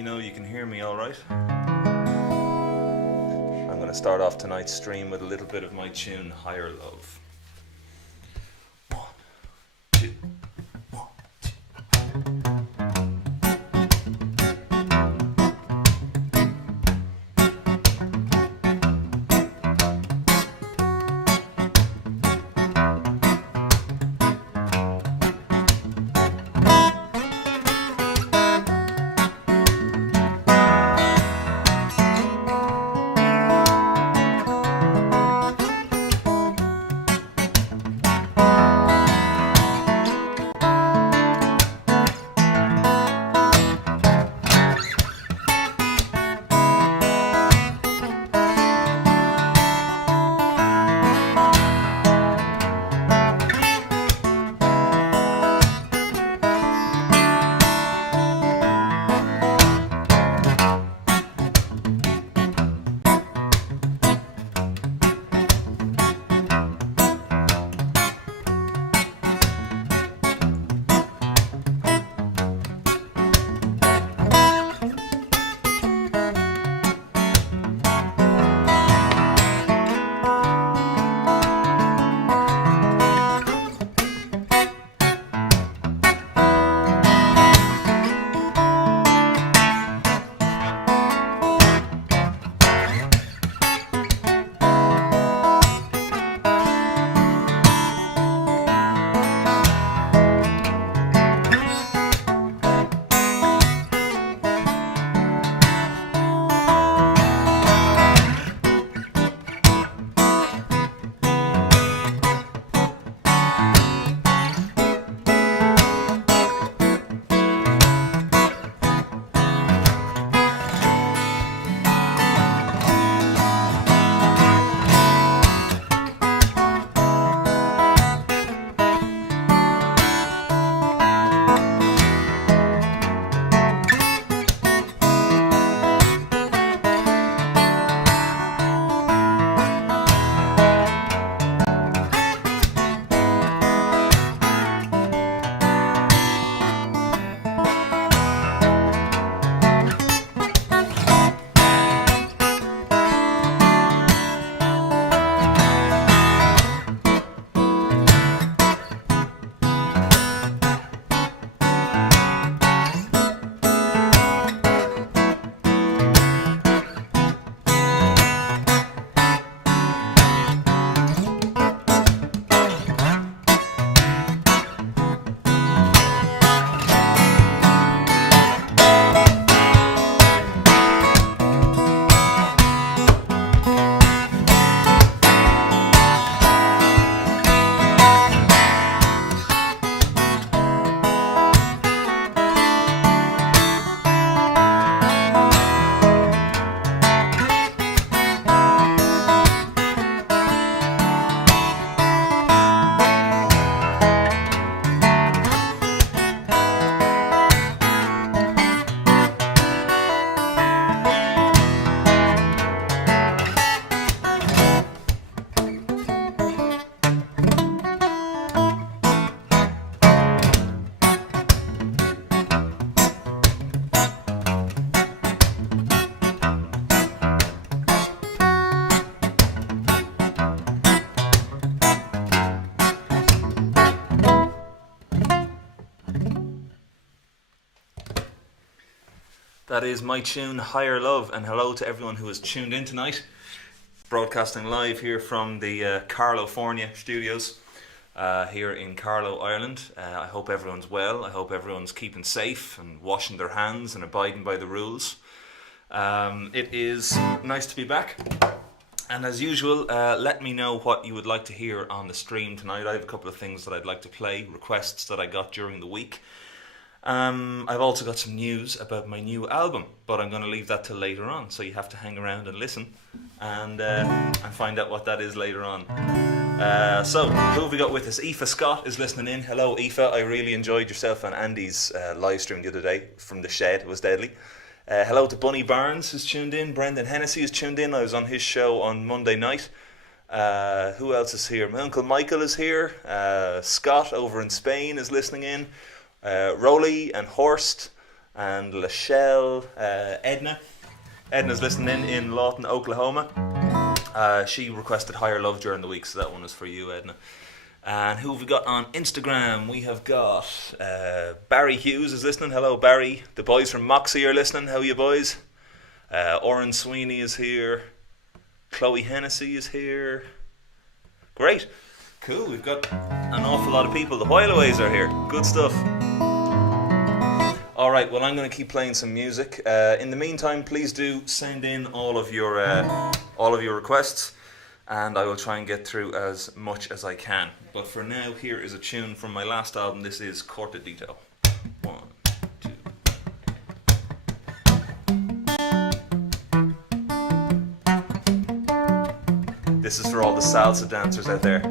me know you can hear me all right. I'm going to start off tonight's stream with a little bit of my tune, Higher Love. One, two. That is my tune, Higher Love, and hello to everyone who has tuned in tonight. Broadcasting live here from the Carlofornia studios here in Carlow, Ireland. I hope everyone's well. I hope everyone's keeping safe and washing their hands and abiding by the rules. It is nice to be back. And as usual, let me know what you would like to hear on the stream tonight. I have a couple of things that I'd like to play, requests that I got during the week. I've also got some news about my new album, but I'm going to leave that till later on, so you have to hang around and listen and find out what that is later on. So, who have we got with us? Aoife Scott is listening in. Hello Aoife, I really enjoyed yourself and Andy's live stream the other day from the shed. It was deadly. Hello to Bunny Barnes who's tuned in. Brendan Hennessy is tuned in. I was on his show on Monday night. Who else is here? My Uncle Michael is here. Scott over in Spain is listening in. Rowley and Horst and Lachelle, Edna. Edna's listening in Lawton, Oklahoma. She requested Higher Love during the week, so that one is for you, Edna. And who have we got on Instagram? We have got Barry Hughes is listening. Hello, Barry. The boys from Moxie are listening. How are you, boys? Oren Sweeney is here. Chloe Hennessy is here. Great. Cool. We've got an awful lot of people. The Whileaways are here. Good stuff. All right. Well, I'm going to keep playing some music. In the meantime, please do send in all of your requests, and I will try and get through as much as I can. But for now, here is a tune from my last album. This is Cortadito. 1, 2. This is for all the salsa dancers out there.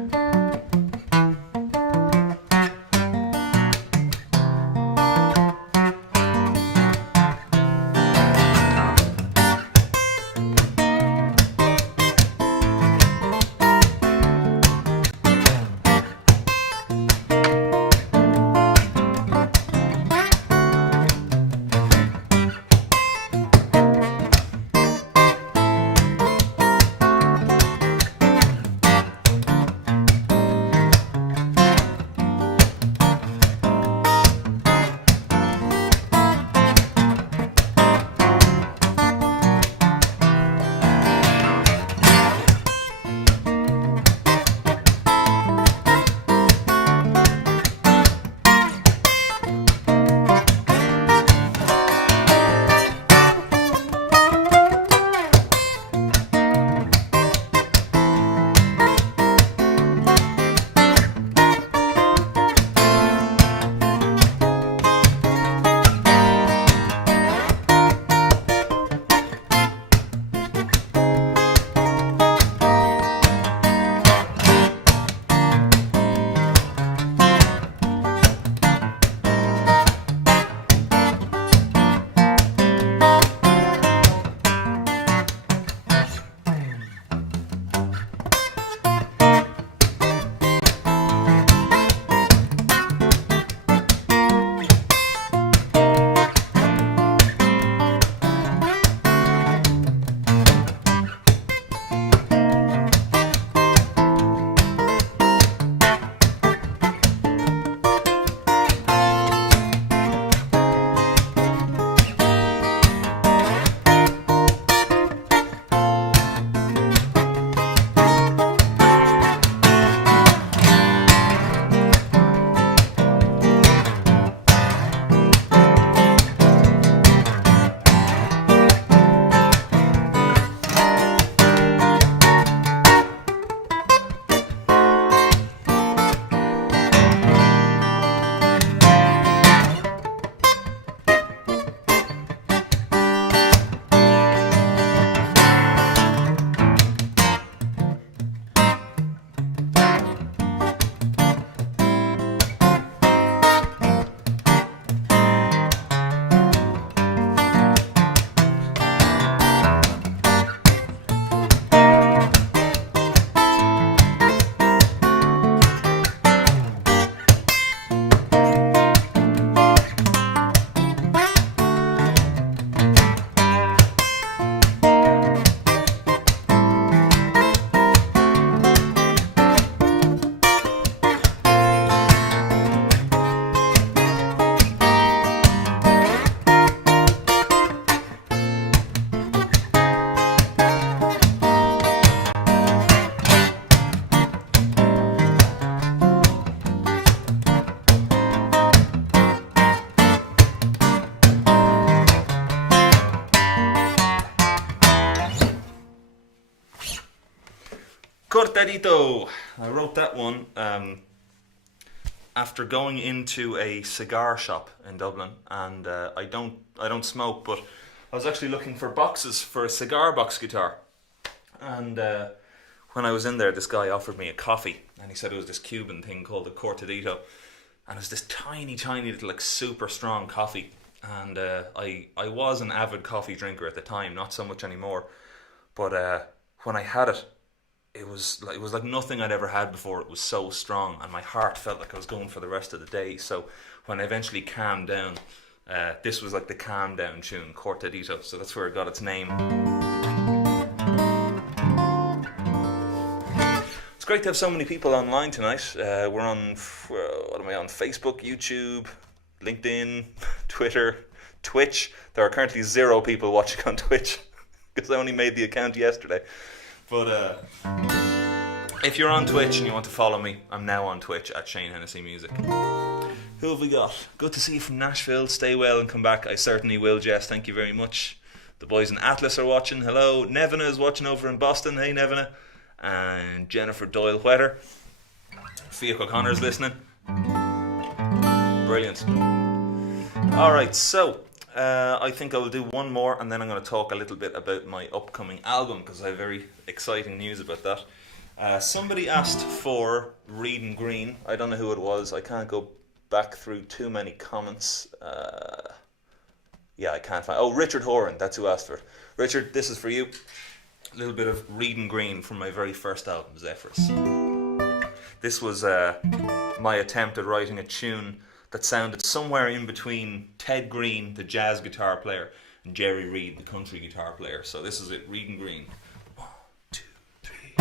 Cortadito. I wrote that one after going into a cigar shop in Dublin, and I don't smoke, but I was actually looking for boxes for a cigar box guitar, and when I was in there, this guy offered me a coffee, and he said it was this Cuban thing called the Cortadito, and it was this tiny little, like, super strong coffee, and I was an avid coffee drinker at the time, not so much anymore, but when I had it, it was like nothing I'd ever had before. It was so strong, and my heart felt like I was going for the rest of the day. So when I eventually calmed down, This was like the calm down tune, Cortadito, so that's where it got its name. It's great to have so many people online tonight. We're on, what am I on? Facebook, YouTube, LinkedIn, Twitter, Twitch. There are currently 0 people watching on Twitch because I only made the account yesterday. But if you're on Twitch and you want to follow me, I'm now on Twitch at Shane Hennessy Music. Who have we got? Good to see you from Nashville. Stay well and come back. I certainly will, Jess. Thank you very much. The boys in Atlas are watching. Hello. Nevina is watching over in Boston. Hey, Nevina. And Jennifer Doyle-Whetter. Fiach O'Connor's listening. Brilliant. Alright, so I think I'll do one more and then I'm going to talk a little bit about my upcoming album because I have very exciting news about that. Somebody asked for Reading Green. I don't know who it was. I can't go back through too many comments. I can't find... Oh, Richard Horan, that's who asked for it. Richard, this is for you. A little bit of Reading Green from my very first album, Zephyrus. This was my attempt at writing a tune that sounded somewhere in between Ted Green, the jazz guitar player, and Jerry Reed, the country guitar player. So this is it, Reading Green. 1, 2, 3...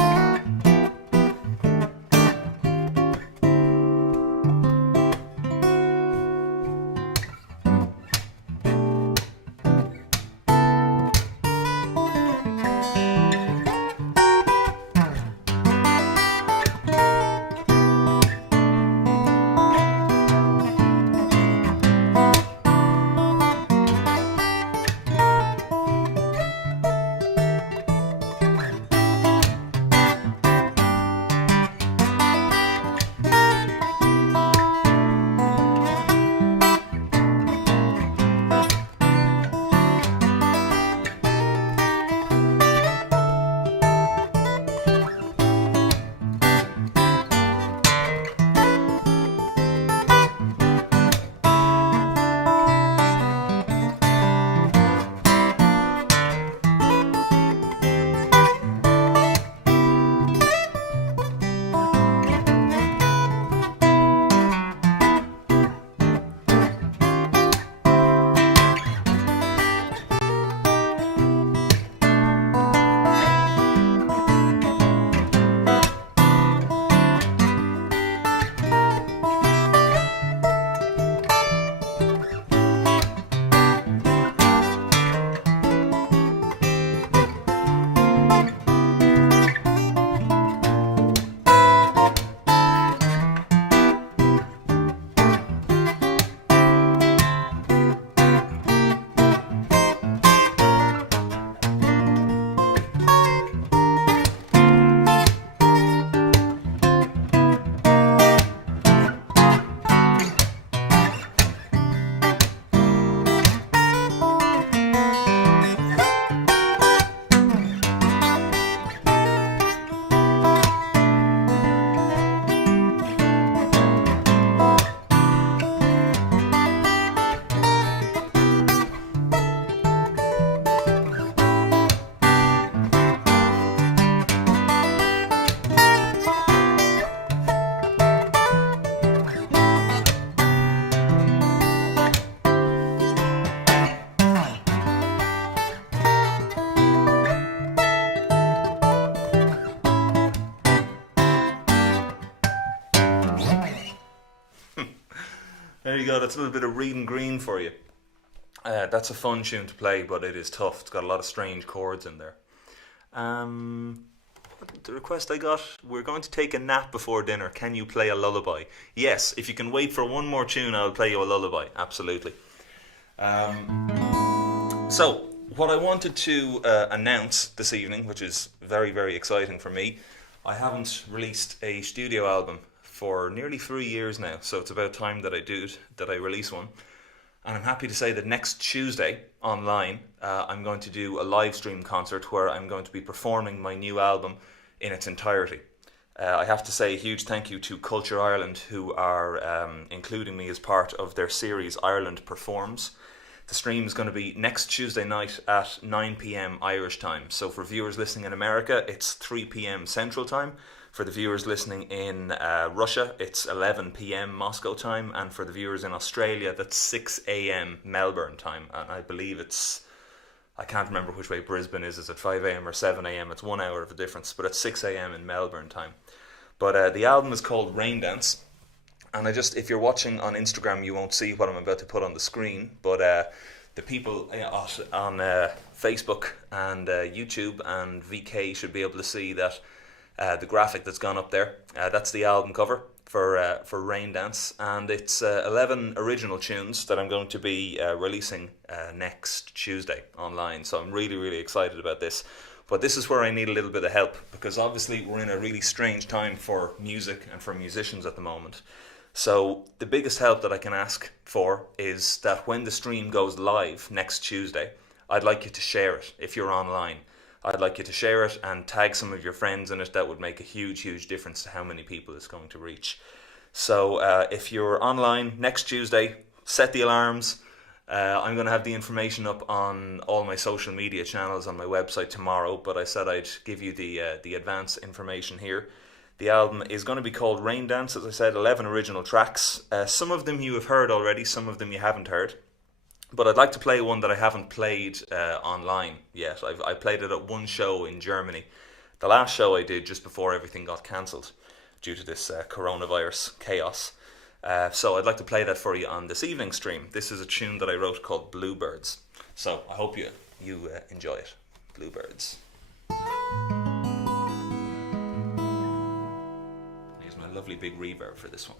There you go, that's a little bit of Reading Green for you. That's a fun tune to play, but it is tough. It's got a lot of strange chords in there. The request I got, we're going to take a nap before dinner. Can you play a lullaby? Yes, if you can wait for one more tune, I'll play you a lullaby. Absolutely. So, what I wanted to announce this evening, which is very, very exciting for me, I haven't released a studio album for nearly 3 years now, so it's about time that I release one. And I'm happy to say that next Tuesday, online, I'm going to do a live stream concert where I'm going to be performing my new album in its entirety. I have to say a huge thank you to Culture Ireland, who are including me as part of their series Ireland Performs. The stream is going to be next Tuesday night at 9 p.m. Irish time. So for viewers listening in America, it's 3 p.m. Central time. For the viewers listening in Russia, it's 11 p.m. Moscow time, and for the viewers in Australia, that's 6 a.m. Melbourne time. And I believe I can't remember which way Brisbane is. Is it 5 a.m. or 7 a.m.? It's 1 hour of a difference, but it's 6 a.m. in Melbourne time. But the album is called Rain Dance, and if you're watching on Instagram, you won't see what I'm about to put on the screen, but the people on Facebook and YouTube and VK should be able to see that the graphic that's gone up there. That's the album cover for Rain Dance, and it's 11 original tunes that I'm going to be releasing next Tuesday online. So I'm really, really excited about this. But this is where I need a little bit of help, because obviously we're in a really strange time for music and for musicians at the moment. So the biggest help that I can ask for is that when the stream goes live next Tuesday, I'd like you to share it if you're online. I'd like you to share it and tag some of your friends in it. That would make a huge, huge difference to how many people it's going to reach. So if you're online next Tuesday, set the alarms. I'm going to have the information up on all my social media channels on my website tomorrow, but I said I'd give you the advance information here. The album is going to be called Rain Dance, as I said, 11 original tracks. Some of them you have heard already, some of them you haven't heard. But I'd like to play one that I haven't played online yet. I played it at one show in Germany. The last show I did just before everything got cancelled due to this coronavirus chaos. So I'd like to play that for you on this evening stream. This is a tune that I wrote called Bluebirds. So I hope you enjoy it. Bluebirds. Here's my lovely big reverb for this one.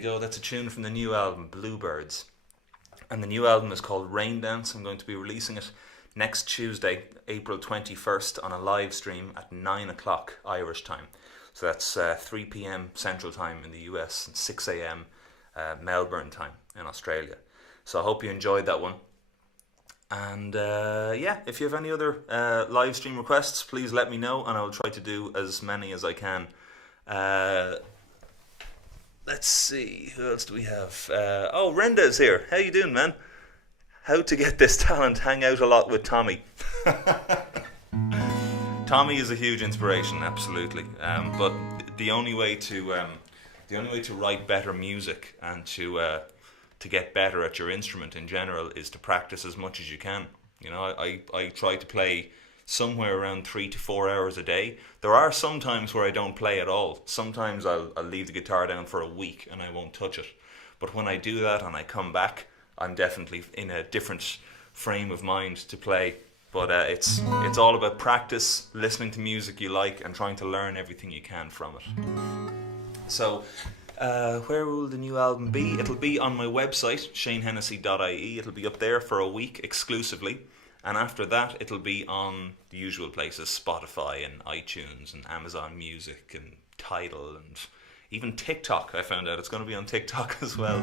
you go. That's a tune from the new album, Bluebirds. And the new album is called Rain Dance. I'm going to be releasing it next Tuesday, April 21st, on a live stream at 9 o'clock Irish time. So that's 3 p.m. Central Time in the US and 6 a.m. Melbourne time in Australia. So I hope you enjoyed that one. And if you have any other live stream requests, please let me know, and I will try to do as many as I can. Let's see, who else do we have? Renda is here. How you doing, man? How to get this talent? Hang out a lot with Tommy. Tommy is a huge inspiration, absolutely. But the only way to write better music and to get better at your instrument in general is to practice as much as you can. You know, I try to play somewhere around 3 to 4 hours a day. There are some times where I don't play at all. Sometimes I'll leave the guitar down for a week and I won't touch it. But when I do that and I come back, I'm definitely in a different frame of mind to play. But it's all about practice, listening to music you like, and trying to learn everything you can from it. So, where will the new album be? It'll be on my website, shanehennessy.ie. It'll be up there for a week exclusively. And after that, it'll be on the usual places, Spotify and iTunes and Amazon Music and Tidal and even TikTok. I found out it's going to be on TikTok as well.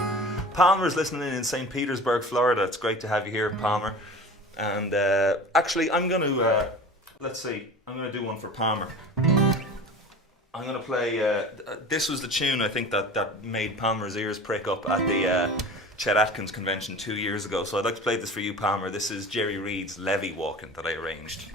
Palmer's listening in St. Petersburg, Florida. It's great to have you here, Palmer. And actually, I'm going to, I'm going to do one for Palmer. I'm going to play, this was the tune I think that made Palmer's ears prick up at the Chet Atkins convention 2 years ago. So I'd like to play this for you, Palmer. This is Jerry Reed's Levee Walkin' that I arranged.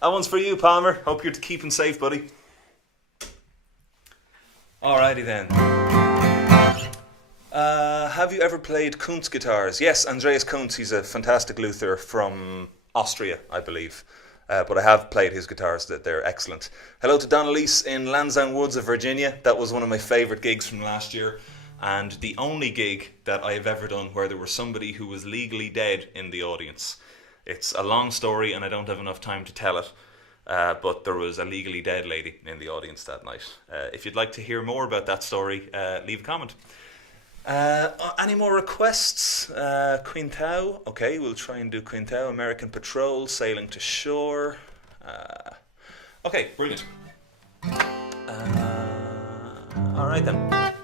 That one's for you, Palmer. Hope you're keeping safe, buddy. Alrighty then. Have you ever played Kuntz guitars? Yes, Andreas Kuntz. He's a fantastic luthier from Austria, I believe. But I have played his guitars. They're excellent. Hello to Donnelise in Lansdowne Woods of Virginia. That was one of my favourite gigs from last year. And the only gig that I have ever done where there was somebody who was legally dead in the audience. It's a long story and I don't have enough time to tell it. But there was a legally dead lady in the audience that night. If you'd like to hear more about that story, leave a comment. Any more requests? Quintao. Okay, we'll try and do Quintao. American Patrol, Sailing to Shore. Okay, brilliant. Alright then.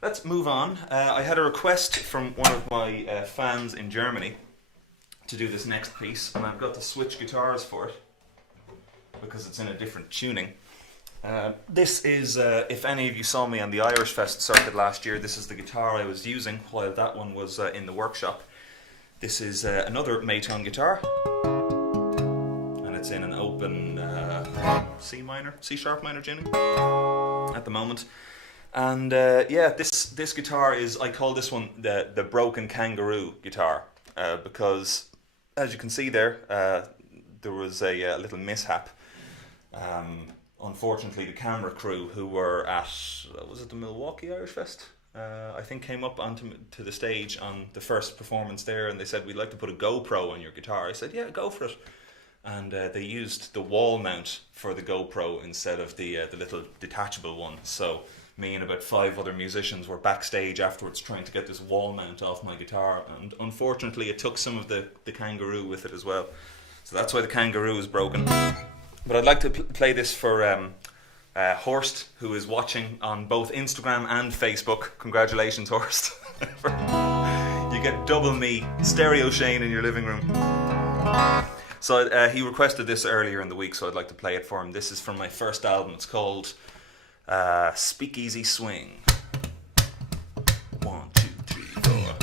let's move on. I had a request from one of my fans in Germany to do this next piece, and I've got to switch guitars for it because it's in a different tuning. This is, if any of you saw me on the Irish Fest circuit last year, this is the guitar I was using while that one was in the workshop. This is another Maytone guitar, and it's in an open C sharp minor tuning at the moment. And yeah, this guitar is, I call this one the broken kangaroo guitar, because as you can see there, there was a little mishap. Unfortunately, the camera crew who were at, was it the Milwaukee Irish Fest? I think came up onto the stage on the first performance there, and they said, we'd like to put a GoPro on your guitar. I said, yeah, go for it. And they used the wall mount for the GoPro instead of the little detachable one. So me and about 5 other musicians were backstage afterwards trying to get this wall mount off my guitar, and unfortunately it took some of the kangaroo with it as well. So that's why the kangaroo is broken. But I'd like to play this for Horst, who is watching on both Instagram and Facebook. Congratulations, Horst. You get double me, stereo Shane in your living room. So he requested this earlier in the week, so I'd like to play it for him. This is from my first album. It's called Speakeasy Swing. 1, 2, 3, 4.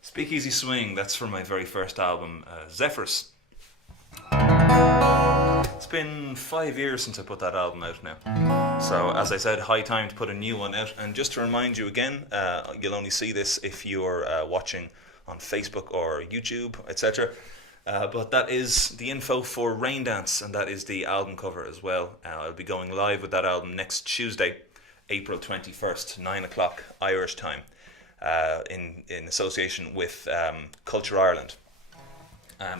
Speakeasy Swing, that's from my very first album, Zephyrs. It's been 5 years since I put that album out now. So, as I said, high time to put a new one out. And just to remind you again, you'll only see this if you're watching on Facebook or YouTube, etc. But that is the info for Rain Dance, and that is the album cover as well. I'll be going live with that album next Tuesday, April 21st, 9 o'clock Irish time. In association with Culture Ireland.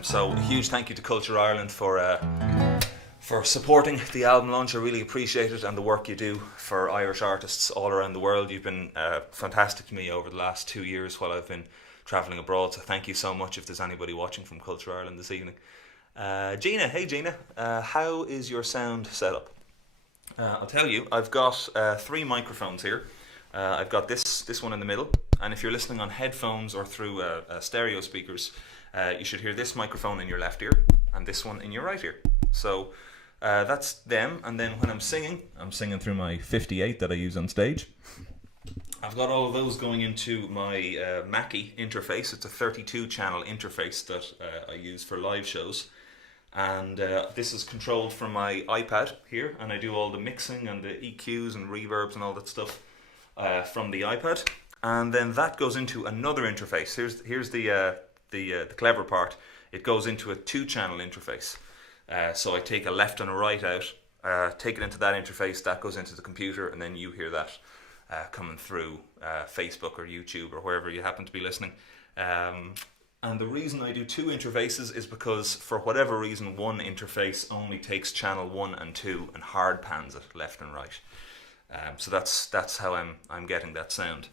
So a huge thank you to Culture Ireland for supporting the album launch. I really appreciate it, and the work you do for Irish artists all around the world. You've been fantastic to me over the last 2 years while I've been travelling abroad, so thank you so much if there's anybody watching from Culture Ireland this evening. Gina, hey Gina, how is your sound set up? I'll tell you, I've got 3 microphones here. I've got this one in the middle, and if you're listening on headphones or through stereo speakers, you should hear this microphone in your left ear and this one in your right ear. So that's them, and then when I'm singing through my 58 that I use on stage. I've got all of those going into my Mackie interface. It's a 32-channel interface that I use for live shows. And this is controlled from my iPad here, and I do all the mixing and the EQs and reverbs and all that stuff from the iPad. And then that goes into another interface. Here's the clever part. It goes into a 2-channel interface. So I take a left and a right out, take it into that interface, that goes into the computer, and then you hear that coming through Facebook or YouTube or wherever you happen to be listening. And the reason I do 2 interfaces is because for whatever reason one interface only takes channel 1 and 2 and hard pans it left and right. So that's how I'm getting that sound.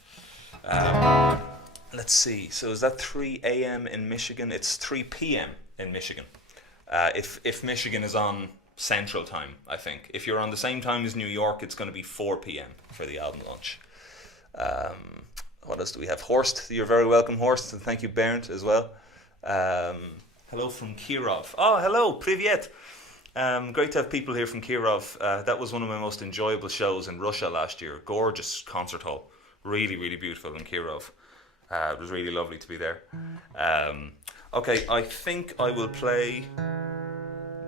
Let's see. So is that 3 a.m. in Michigan? It's 3 p.m. in Michigan. If Michigan is on Central Time, I think. If you're on the same time as New York, it's going to be 4 p.m. for the album launch. What else do we have? Horst, you're very welcome, Horst, and thank you, Bernd, as well. Hello from Kirov. Oh, hello, privyet. Great to have people here from Kirov. That was one of my most enjoyable shows in Russia last year. Gorgeous concert hall. Really, really beautiful in Kirov. It was really lovely to be there. Okay, I think I will play...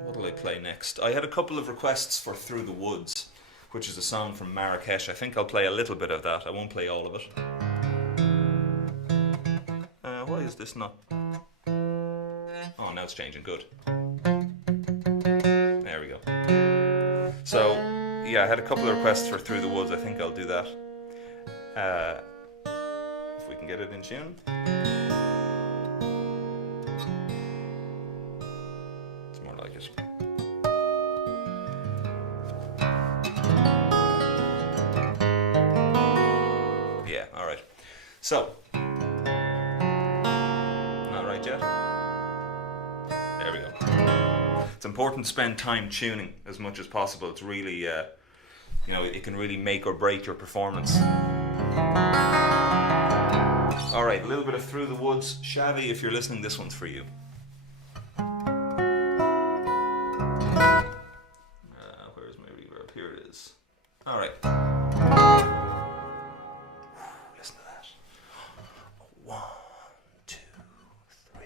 What will I play next? I had a couple of requests for Through the Woods, which is a song from Marrakesh. I think I'll play a little bit of that. I won't play all of it. Why is this not... Oh, now it's changing. Good. There we go. So, yeah, I had a couple of requests for Through the Woods. I think I'll do that. If we can get it in tune. It's more like it. Yeah, alright. So, not right yet? There we go. It's important to spend time tuning as much as possible. It's really, it can really make or break your performance. Alright, a little bit of Through the Woods. Shavi, if you're listening, this one's for you. Where's my reverb? Here it is. Alright. Listen to that. 1, 2, 3.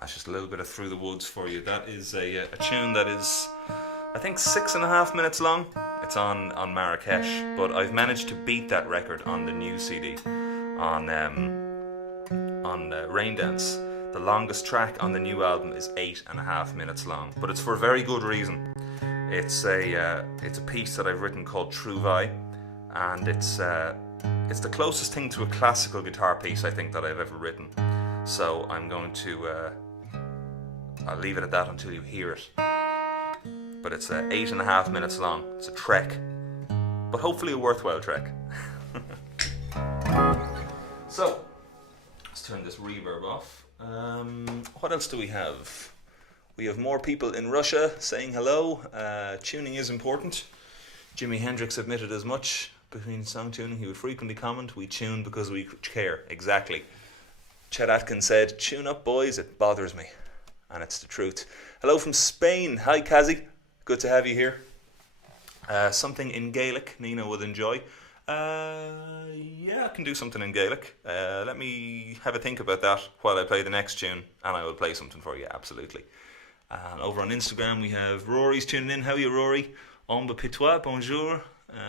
That's just a little bit of Through the Woods for you. That is a tune that is, I think, 6.5 minutes long. It's on Marrakesh, but I've managed to beat that record on the new CD, on Rain Dance. The longest track on the new album is 8.5 minutes long, but it's for a very good reason. It's a piece that I've written called True Vi, and it's the closest thing to a classical guitar piece I think that I've ever written. So I'm going to I'll leave it at that until you hear it. But it's 8.5 minutes long. It's a trek, but hopefully a worthwhile trek. So let's turn this reverb off. What else do we have? We have more people in Russia saying hello. Tuning is important. Jimi Hendrix admitted as much. Between song tuning, he would frequently comment, "We tune because we care." Exactly. Chet Atkins said, "Tune up, boys, it bothers me." And it's the truth. Hello from Spain. Hi, Kazi. Good to have you here. Something in Gaelic Nina would enjoy. Yeah, I can do something in Gaelic. Let me have a think about that while I play the next tune, and I will play something for you, absolutely. And over on Instagram, we have Rory's tuning in. How are you, Rory? Omba Pitois, bonjour.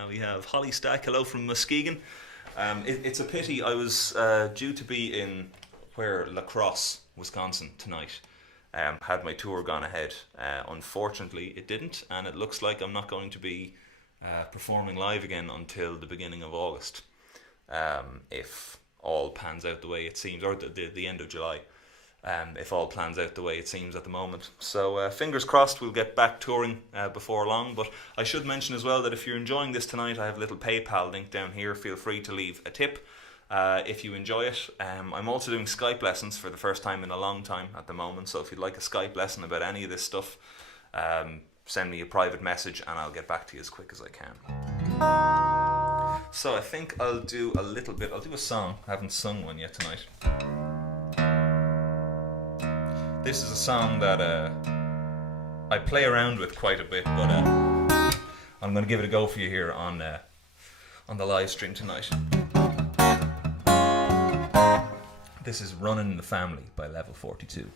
We have Holly Stack. Hello from Muskegon. It's a pity I was due to be in La Crosse, Wisconsin tonight. Had my tour gone ahead. Unfortunately, it didn't, and it looks like I'm not going to be performing live again until the beginning of August, if all pans out the way it seems, or the end of July, if all plans out the way it seems at the moment. So fingers crossed we'll get back touring before long. But I should mention as well that if you're enjoying this tonight, I have a little PayPal link down here. Feel free to leave a tip if you enjoy it. I'm also doing Skype lessons for the first time in a long time at the moment, so if you'd like a Skype lesson about any of this stuff, send me a private message and I'll get back to you as quick as I can. So I think I'll do a song. I haven't sung one yet tonight. This is a song that I play around with quite a bit, but I'm going to give it a go for you here on the live stream tonight. This is Running in the Family by Level 42.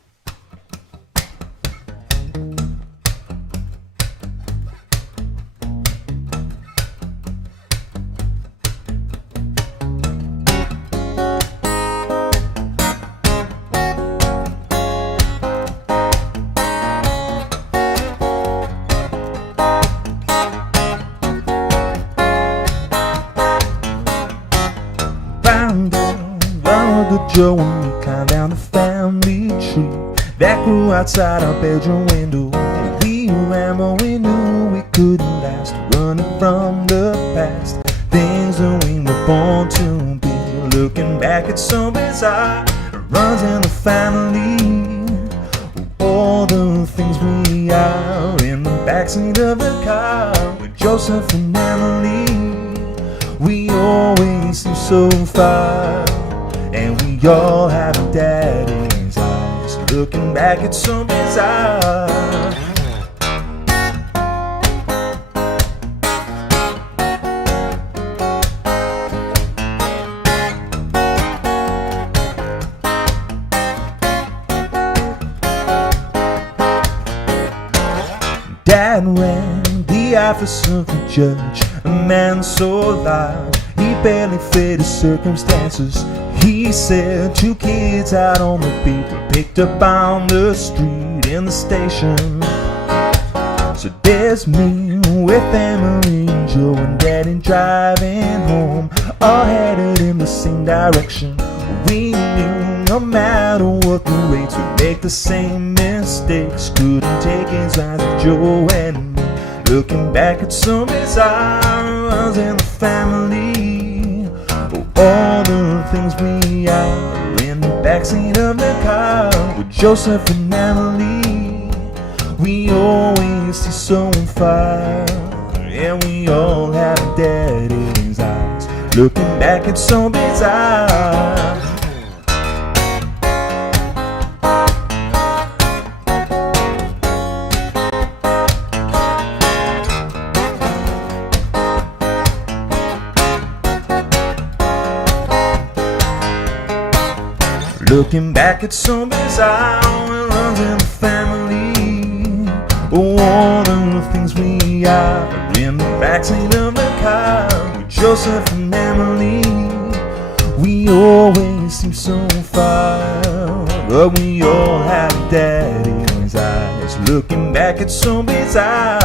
Joe and me climbed down the family tree that grew outside our bedroom window. We ran, but we knew we couldn't last, running from the past, things that we were born to be. Looking back at some bizarre runs in the family, all the things we are in the backseat of the car with Joseph and Emily. We always seem so far, and we all have daddy's eyes, looking back at some bizarre. Dad ran the office of the judge, a man so large he barely fit his circumstances. He said 2 kids out on the beat were picked up on the street in the station. So there's me with Emily and Joe and Daddy driving home, all headed in the same direction. We knew no matter what the rates, we'd make the same mistakes. Couldn't take his eyes off Joe and me, looking back at some bizarre in the family. All the things we are in the backseat of the car with Joseph and Emily. We always see so far, and we all have daddy's eyes, looking back at so bizarre. Looking back at some bizarre, friends and family. All the things we are in the backseat of the car with Joseph and Emily. We always seem so far, but we all have daddy's eyes. Looking back, it's so bizarre.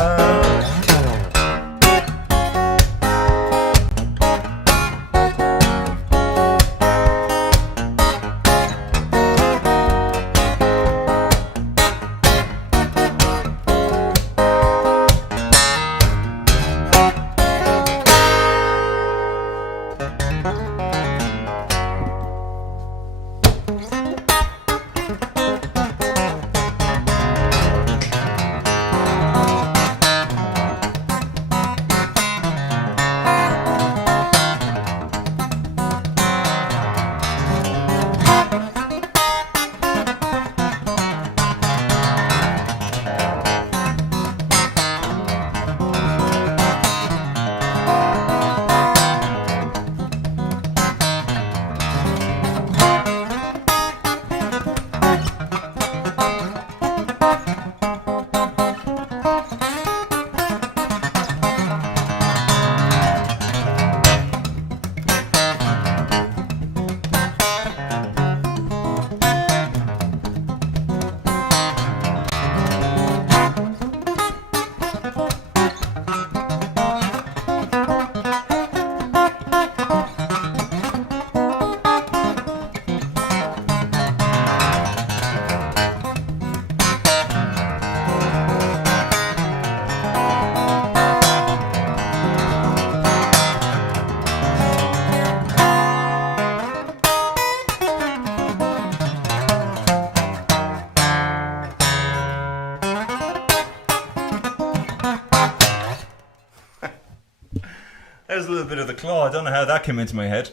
There's a little bit of the claw. I don't know how that came into my head.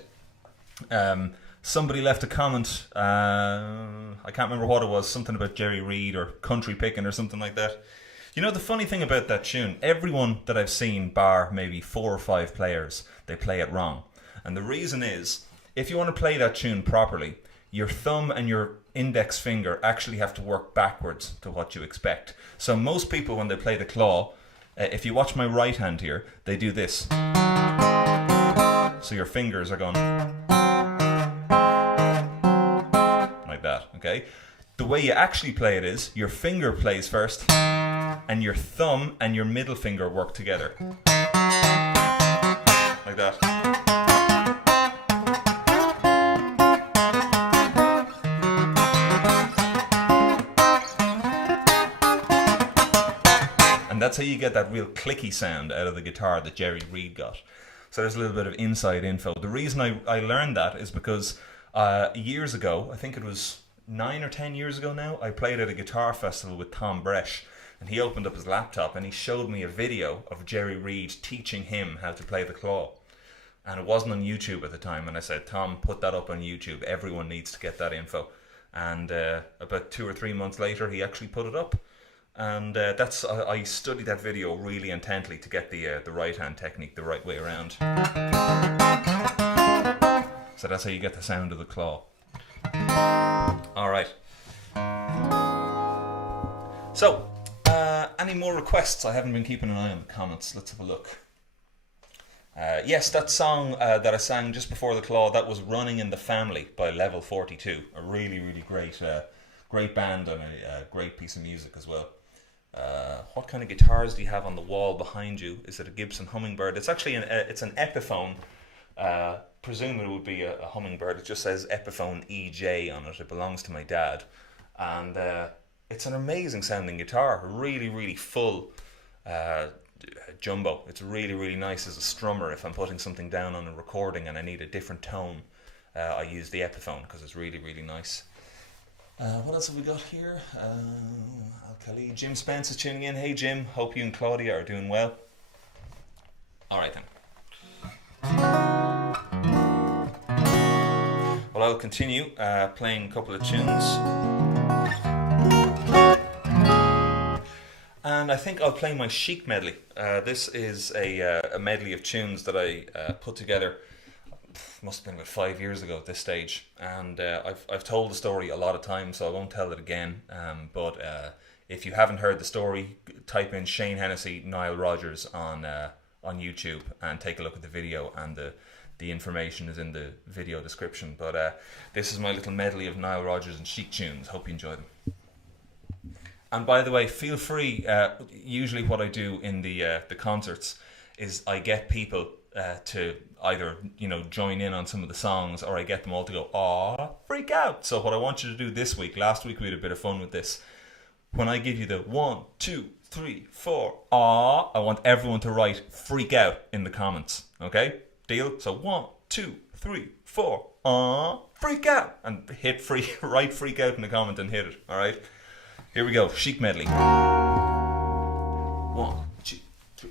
Somebody left a comment. I can't remember what it was. Something about Jerry Reed or country picking or something like that. You know, the funny thing about that tune, everyone that I've seen, bar maybe 4 or 5 players, they play it wrong. And the reason is, if you want to play that tune properly, your thumb and your index finger actually have to work backwards to what you expect. So most people, when they play the claw, if you watch my right hand here, they do this. So your fingers are going like that, okay? The way you actually play it is, your finger plays first, and your thumb and your middle finger work together. Like that. And that's how you get that real clicky sound out of the guitar that Jerry Reed got. So there's a little bit of inside info. The reason I learned that is because years ago, I think it was 9 or 10 years ago now, I played at a guitar festival with Tom Bresh, and he opened up his laptop and he showed me a video of Jerry Reed teaching him how to play the claw. And it wasn't on YouTube at the time, and I said, Tom, put that up on YouTube. Everyone needs to get that info. And about 2 or 3 months later, he actually put it up. And I studied that video really intently to get the right hand technique the right way around. So that's how you get the sound of the claw. Alright. So, any more requests? I haven't been keeping an eye on the comments. Let's have a look. Yes, that song that I sang just before the claw, that was Running in the Family by Level 42. A really, really great band and a great piece of music as well. What kind of guitars do you have on the wall behind you? Is it a Gibson Hummingbird? It's actually it's an Epiphone. Presumably it would be a Hummingbird. It just says Epiphone EJ on it. It belongs to my dad. And it's an amazing sounding guitar. Really, really full jumbo. It's really, really nice as a strummer. If I'm putting something down on a recording and I need a different tone, I use the Epiphone because it's really, really nice. What else have we got here? Al-Khali. Jim Spence is tuning in. Hey Jim, hope you and Claudia are doing well. Alright then. Well, I'll continue playing a couple of tunes. And I think I'll play my Chic medley. This is a medley of tunes that I put together must have been about 5 years ago at this stage, and I've told the story a lot of times, so I won't tell it again. But if you haven't heard the story, type in Shane Hennessy, Nile Rodgers on YouTube and take a look at the video, and the information is in the video description. But this is my little medley of Nile Rodgers and Chic tunes. Hope you enjoy them. And by the way, feel free. Usually, what I do in the concerts is I get people to either join in on some of the songs, or I get them all to go "Aw, freak out." So what I want you to do this week, last week we had a bit of fun with this. When I give you the 1, 2, 3, 4, "Aw," I want everyone to write "freak out" in the comments. Okay, deal? So 1, 2, 3, 4, "Aw, freak out," and write "freak out" in the comment and hit it. All right. Here we go, Chic medley. 1, 2, 3.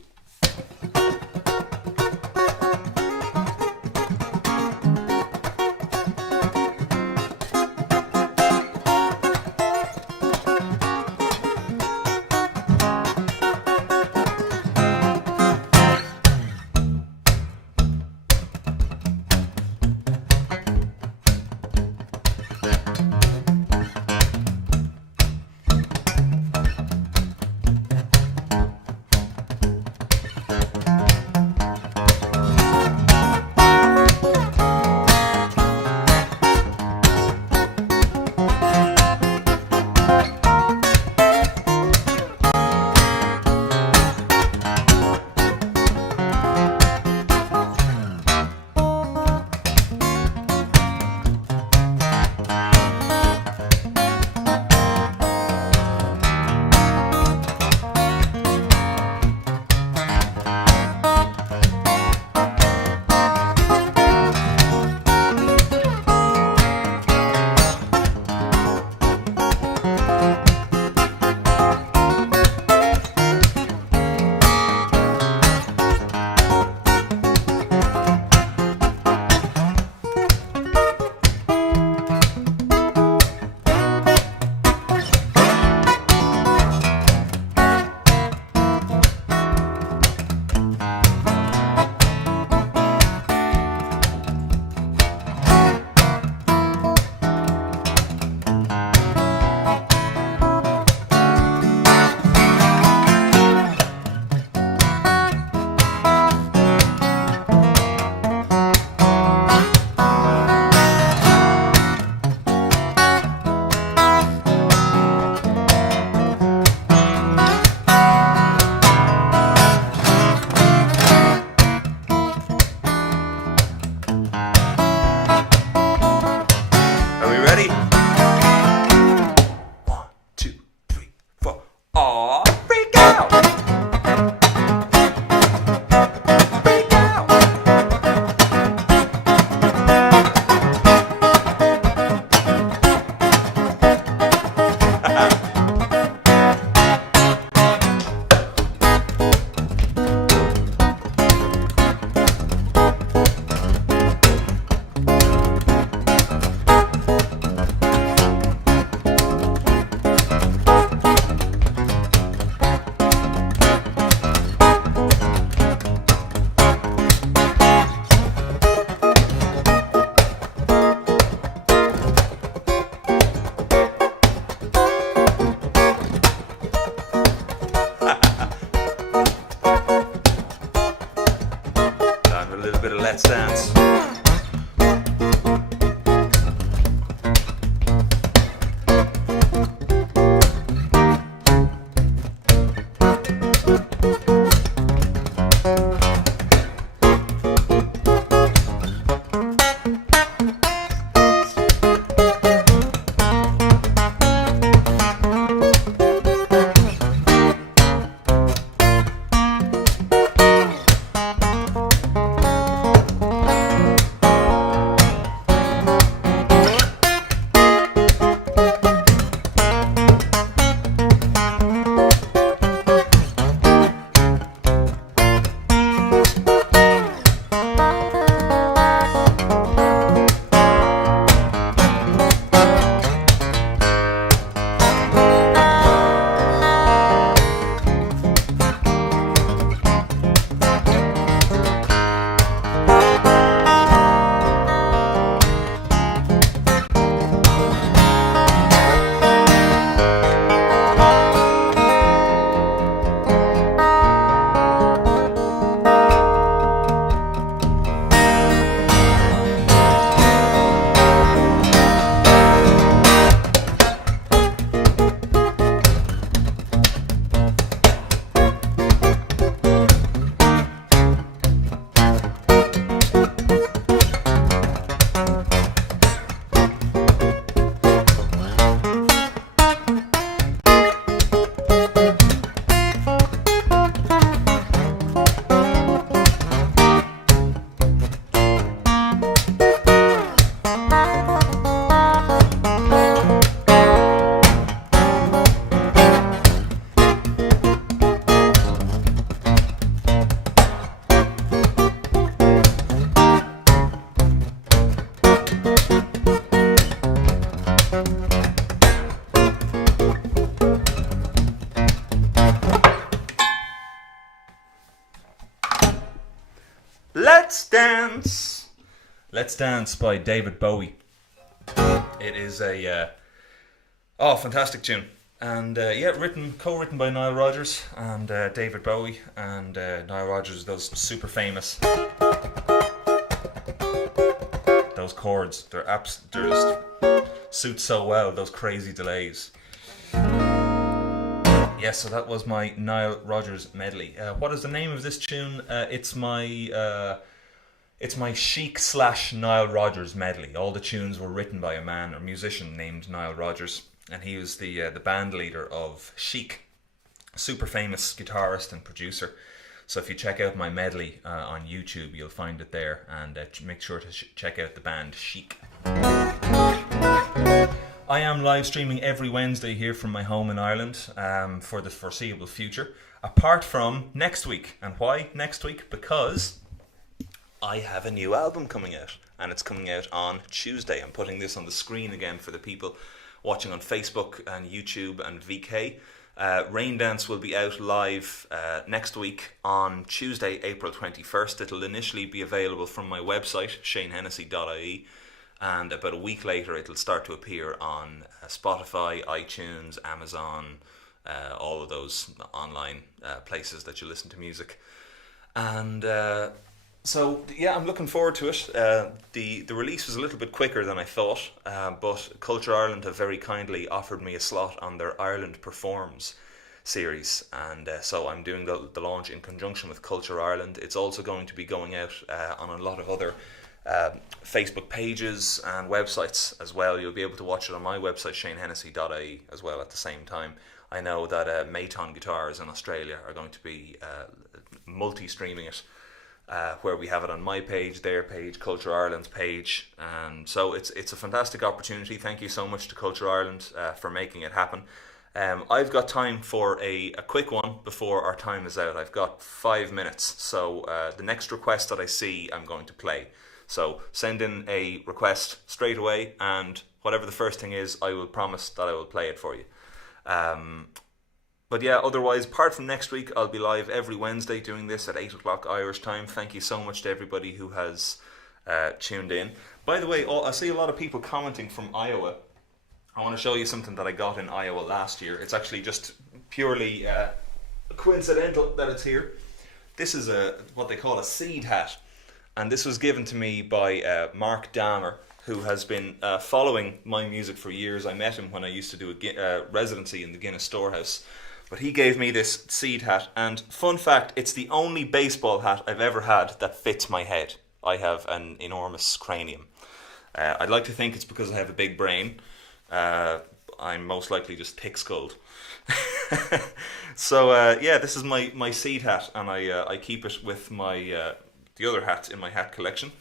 Let's Dance by David Bowie. It is a fantastic tune. And co-written by Nile Rodgers and David Bowie. And Nile Rodgers, those super famous, those chords, they're just suit so well, those crazy delays. Yes, so that was my Nile Rodgers medley. What is the name of this tune? It's my Chic / Nile Rodgers medley. All the tunes were written by a man or musician named Nile Rodgers, and he was the band leader of Chic, super famous guitarist and producer. So if you check out my medley on YouTube, you'll find it there, and make sure to check out the band Chic. I am live streaming every Wednesday here from my home in Ireland for the foreseeable future, apart from next week. And why next week? Because I have a new album coming out, and it's coming out on Tuesday. I'm putting this on the screen again for the people watching on Facebook and YouTube and VK. Rain Dance will be out live next week on Tuesday, April 21st. It'll initially be available from my website, shanehennessy.ie, and about a week later it'll start to appear on Spotify, iTunes, Amazon, all of those online places that you listen to music. And so yeah, I'm looking forward to it. The release was a little bit quicker than I thought, but Culture Ireland have very kindly offered me a slot on their Ireland Performs series, and so I'm doing the launch in conjunction with Culture Ireland. It's also going to be going out on a lot of other Facebook pages and websites as well. You'll be able to watch it on my website, shanehennessy.ie, as well at the same time. I know that Mayton Guitars in Australia are going to be multi-streaming it, where we have it on my page, their page, Culture Ireland's page. So it's a fantastic opportunity. Thank you so much to Culture Ireland for making it happen. I've got time for a quick one before our time is out. I've got 5 minutes, so the next request that I see, I'm going to play. So send in a request straight away, and whatever the first thing is, I will promise that I will play it for you. But yeah, otherwise, apart from next week, I'll be live every Wednesday doing this at 8 o'clock Irish time. Thank you so much to everybody who has tuned in. By the way, I see a lot of people commenting from Iowa. I want to show you something that I got in Iowa last year. It's actually just purely coincidental that it's here. This is what they call a seed hat. And this was given to me by Mark Dahmer, who has been following my music for years. I met him when I used to do a residency in the Guinness Storehouse. But he gave me this seed hat, and fun fact, it's the only baseball hat I've ever had that fits my head. I have an enormous cranium. I'd like to think it's because I have a big brain. I'm most likely just thick-skulled. So yeah, this is my seed hat, and I keep it with my the other hats in my hat collection.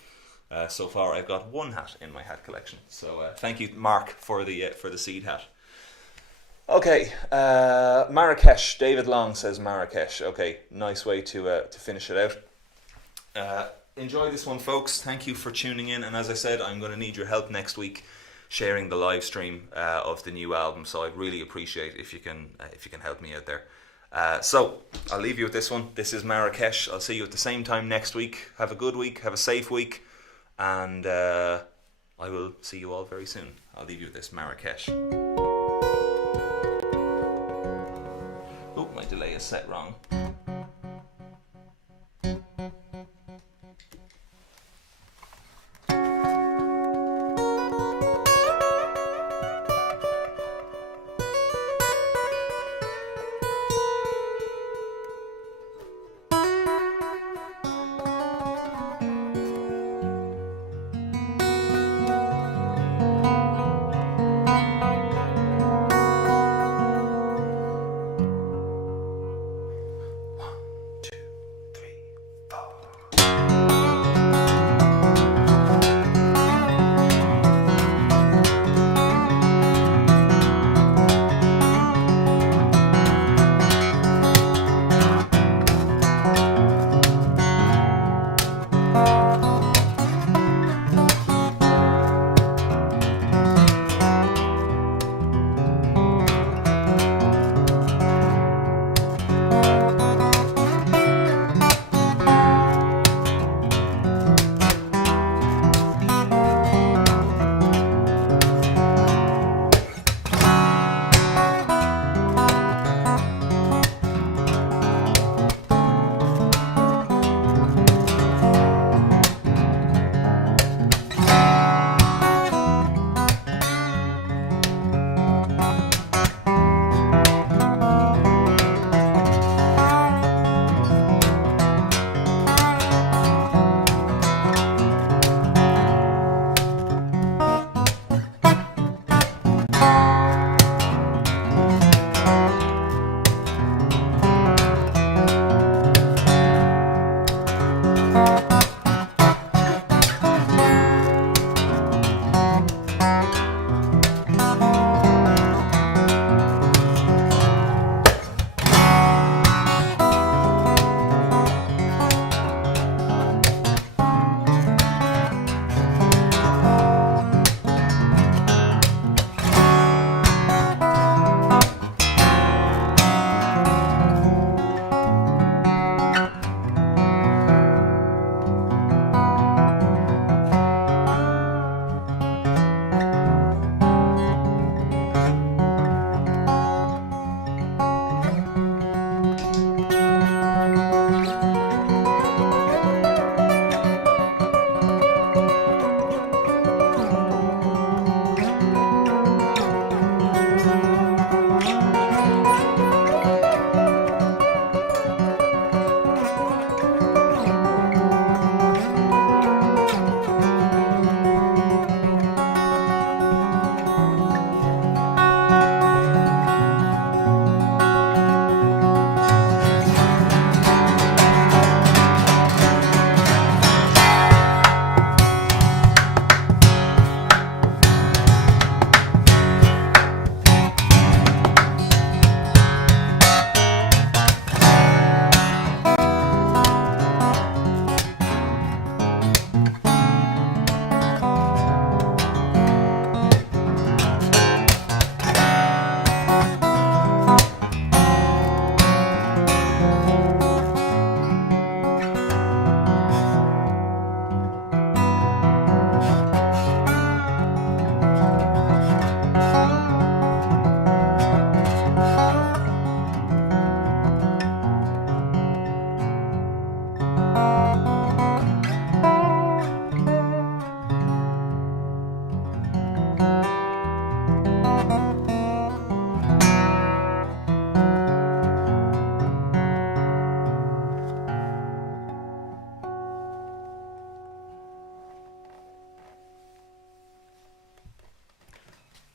So far I've got one hat in my hat collection. So thank you, Mark, for the seed hat. Okay, Marrakesh. David Long says Marrakesh. Okay, nice way to finish it out. Enjoy this one, folks. Thank you for tuning in. And as I said, I'm going to need your help next week sharing the live stream of the new album. So I'd really appreciate if you can help me out there. So I'll leave you with this one. This is Marrakesh. I'll see you at the same time next week. Have a good week. Have a safe week. And I will see you all very soon. I'll leave you with this, Marrakesh. Oh, my delay is set wrong.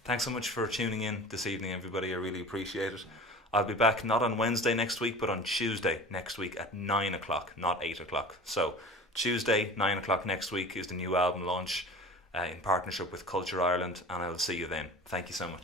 Thanks so much for tuning in this evening, everybody. I really appreciate it. I'll be back not on Wednesday next week, but on Tuesday next week at 9 o'clock, not 8 o'clock. So Tuesday, 9 o'clock next week is the new album launch in partnership with Culture Ireland, and I'll see you then. Thank you so much.